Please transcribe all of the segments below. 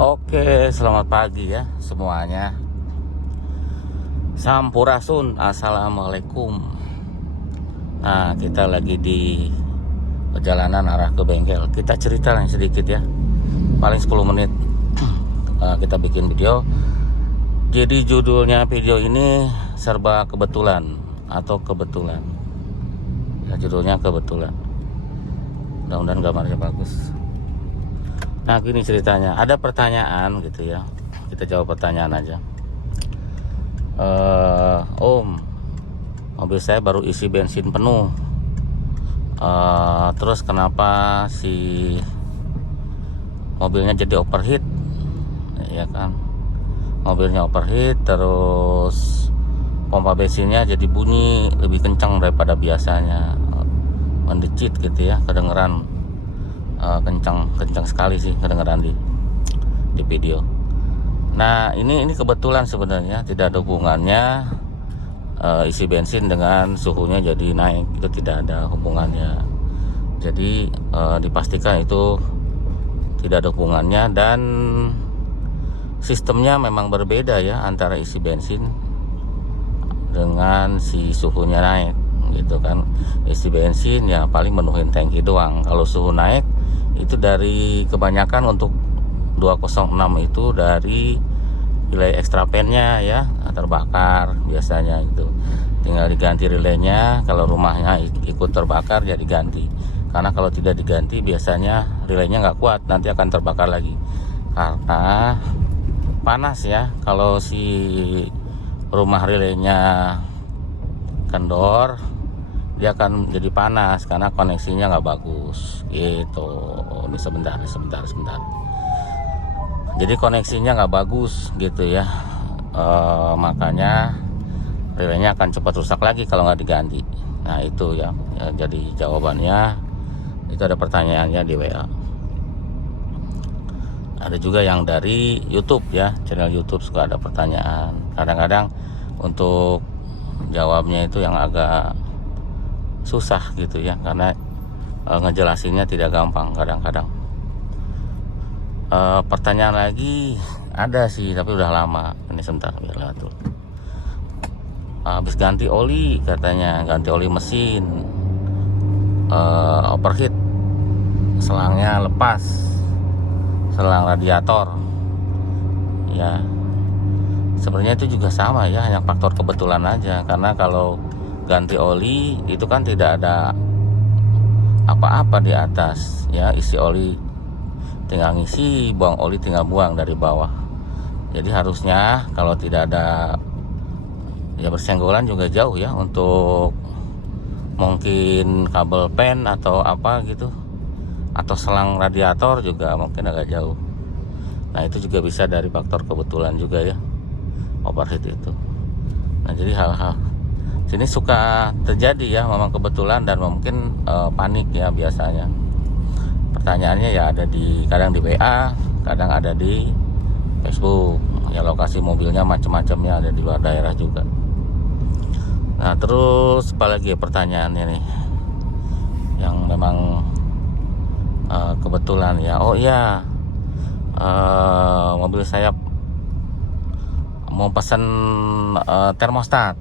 Oke, selamat pagi ya semuanya. Sampurasun, assalamualaikum. Nah, kita lagi di perjalanan arah ke bengkel. Kita cerita lah sedikit ya, paling 10 menit. Kita bikin video. Jadi judulnya video ini serba kebetulan atau kebetulan. Ya, judulnya kebetulan. Mudah-mudahan gambarnya bagus. Nah, gini ceritanya. Ada pertanyaan gitu ya. Kita jawab pertanyaan aja. Om, mobil saya baru isi bensin penuh. Terus kenapa si mobilnya jadi overheat? Ya kan, mobilnya overheat, terus pompa bensinnya jadi bunyi lebih kencang daripada biasanya, mendecit gitu ya, kedengeran kencang sekali sih kedengeran di video. Nah, ini kebetulan sebenarnya, tidak ada hubungannya isi bensin dengan suhunya jadi naik, itu tidak ada hubungannya. Jadi dipastikan itu tidak ada hubungannya, dan sistemnya memang berbeda ya antara isi bensin dengan si suhunya naik gitu kan. Isi bensin ya paling menuhin tangki doang. Kalau suhu naik itu dari kebanyakan untuk 206 itu dari relay extra fan-nya ya terbakar biasanya, itu tinggal diganti relaynya. Kalau rumahnya ikut terbakar ya diganti, karena kalau tidak diganti biasanya relaynya nggak kuat, nanti akan terbakar lagi karena panas ya. Kalau si rumah relaynya kendor, dia akan jadi panas karena koneksinya nggak bagus gitu. Ini sebentar. Jadi koneksinya nggak bagus gitu ya, makanya relaynya akan cepat rusak lagi kalau nggak diganti. Nah itu ya, jadi jawabannya itu. Ada pertanyaannya di WA, ada juga yang dari YouTube ya, channel YouTube suka ada pertanyaan. Kadang-kadang untuk jawabnya itu yang agak susah gitu ya, karena ngejelasinnya tidak gampang kadang-kadang. Pertanyaan lagi ada sih, tapi udah lama. Ini sebentar biar lihat dulu. Habis ganti oli katanya, ganti oli mesin, overheat, selangnya lepas, selang radiator ya. Sebenarnya itu juga sama ya, hanya faktor kebetulan aja. Karena kalau ganti oli itu kan tidak ada apa-apa di atas ya, isi oli tinggal ngisi, buang oli tinggal buang dari bawah. Jadi harusnya kalau tidak ada ya bersenggolan juga jauh ya, untuk mungkin kabel pen atau apa gitu, atau selang radiator juga mungkin agak jauh. Nah itu juga bisa dari faktor kebetulan juga ya, overheat itu. Nah jadi hal-hal sini suka terjadi ya, memang kebetulan, dan mungkin panik ya biasanya. Pertanyaannya ya ada kadang di WA, kadang ada di Facebook ya. Lokasi mobilnya macam-macamnya, ada di luar daerah juga. Nah terus apalagi ya pertanyaannya nih yang memang kebetulan ya. Oh iya, mobil saya mau pesan termostat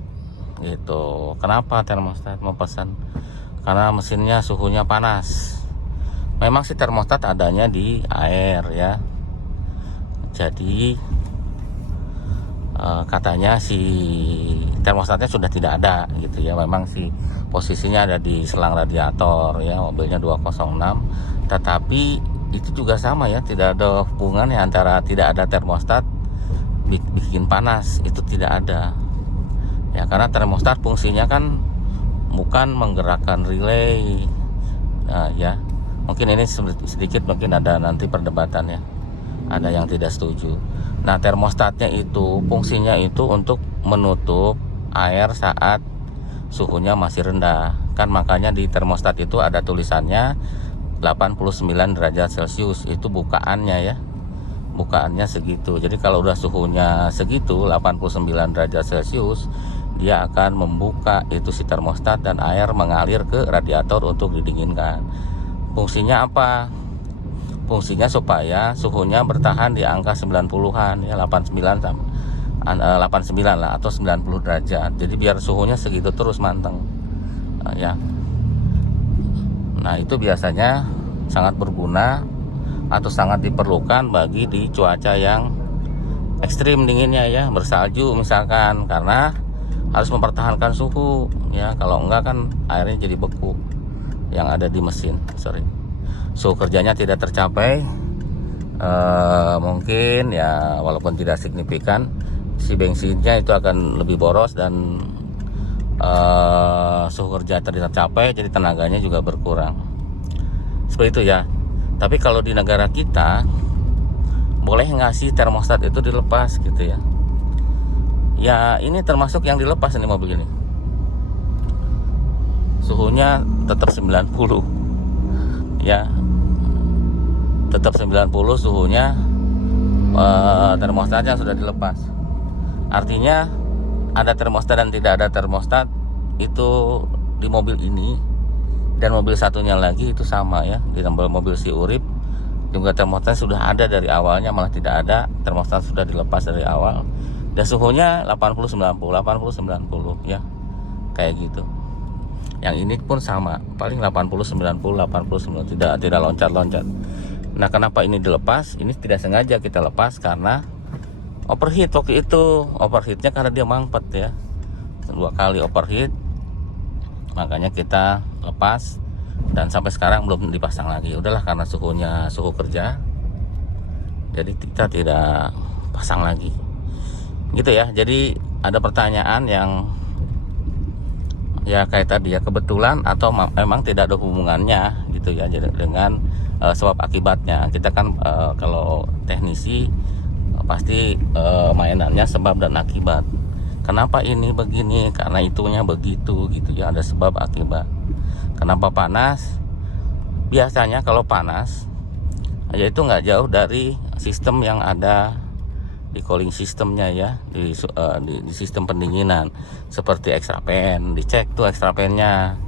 gitu. Kenapa termostat mau pesan? Karena mesinnya suhunya panas. Memang si termostat adanya di air ya. Jadi katanya si termostatnya sudah tidak ada gitu ya. Memang si posisinya ada di selang radiator ya, mobilnya 206. Tetapi itu juga sama ya, tidak ada hubungannya antara tidak ada termostat bikin panas, itu tidak ada ya. Karena termostat fungsinya kan bukan menggerakkan relay. Nah ya, mungkin ini sedikit mungkin ada nanti perdebatan ya, ada yang tidak setuju. Nah termostatnya itu fungsinya itu untuk menutup air saat suhunya masih rendah kan. Makanya di termostat itu ada tulisannya 89 derajat Celcius, itu bukaannya ya, bukaannya segitu. Jadi kalau udah suhunya segitu 89 derajat Celcius, dia akan membuka itu si termostat dan air mengalir ke radiator untuk didinginkan. Fungsinya apa? fungsinya supaya suhunya bertahan di angka 90-an ya, 89 sampai 89 lah atau 90 derajat. Jadi biar suhunya segitu terus manteng ya. Nah, itu biasanya sangat berguna atau sangat diperlukan bagi di cuaca yang ekstrim dinginnya ya, bersalju misalkan, karena harus mempertahankan suhu ya. Kalau enggak kan airnya jadi beku yang ada di mesin. Suhu kerjanya tidak tercapai, mungkin ya, walaupun tidak signifikan, si bensinnya itu akan lebih boros dan suhu kerja tidak tercapai, jadi tenaganya juga berkurang. Seperti itu ya. Tapi kalau di negara kita boleh nggak sih termostat itu dilepas gitu ya? Ya, ini termasuk yang dilepas ini mobil ini. Suhunya tetap 90 ya, tetap 90 suhunya, termostatnya sudah dilepas. Artinya ada termostat dan tidak ada termostat itu di mobil ini, dan mobil satunya lagi itu sama ya. Di mobil si Urip juga termostat sudah ada dari awalnya, malah tidak ada termostat, sudah dilepas dari awal, dan suhunya 80-90 ya, kayak gitu. Yang ini pun sama, paling 80-90 tidak loncat-loncat. Nah, kenapa ini dilepas? Ini tidak sengaja kita lepas karena overheat waktu itu. Overheatnya karena dia mampet ya, 2 kali overheat, makanya kita lepas. Dan sampai sekarang belum dipasang lagi. Udahlah, karena suhu kerja, jadi kita tidak pasang lagi gitu ya. Jadi ada pertanyaan yang ya kayak tadi ya, kebetulan atau memang tidak ada hubungannya gitu ya, jadi dengan sebab akibatnya. Kita kan kalau teknisi pasti mainannya sebab dan akibat. Kenapa ini begini, karena itunya begitu gitu ya, ada sebab akibat. Kenapa panas? Biasanya kalau panas ya itu nggak jauh dari sistem yang ada di cooling sistemnya ya, di sistem pendinginan, seperti extra fan. Dicek tuh extra fan-nya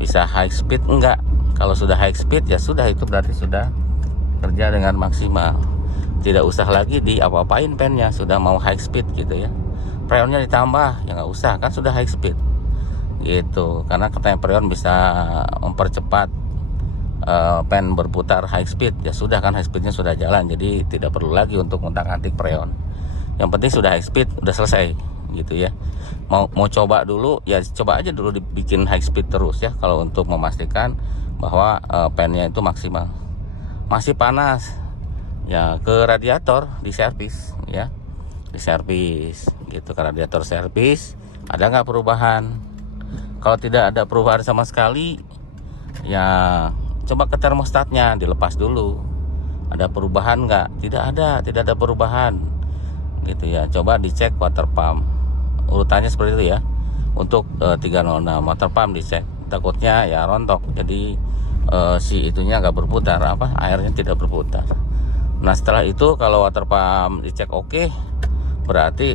bisa high speed enggak. Kalau sudah high speed ya sudah, itu berarti sudah kerja dengan maksimal, tidak usah lagi di apa-apain fan-nya, sudah mau high speed gitu ya. Freonnya ditambah ya nggak usah, kan sudah high speed gitu, karena katanya freon bisa mempercepat fan berputar high speed. Ya sudah, kan high speednya sudah jalan, jadi tidak perlu lagi untuk ngotak-ngatik freon. Yang penting sudah high speed, udah selesai gitu ya. Mau coba dulu ya, coba aja dulu dibikin high speed terus ya, kalau untuk memastikan bahwa fan-nya itu maksimal. Masih panas ya, ke radiator diservis ya, diservis gitu, ke radiator servis. Ada nggak perubahan? Kalau tidak ada perubahan sama sekali ya, coba ke termostatnya dilepas dulu, ada perubahan nggak? Tidak ada perubahan gitu ya. Coba dicek water pump, urutannya seperti itu ya. Untuk 306 water pump dicek, takutnya ya rontok, jadi si itunya nggak berputar, airnya tidak berputar. Nah, setelah itu kalau water pump dicek oke, berarti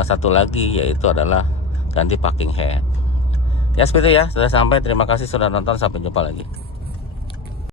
satu lagi yaitu adalah ganti packing head ya. Seperti itu ya, sudah sampai. Terima kasih sudah nonton, sampai jumpa lagi.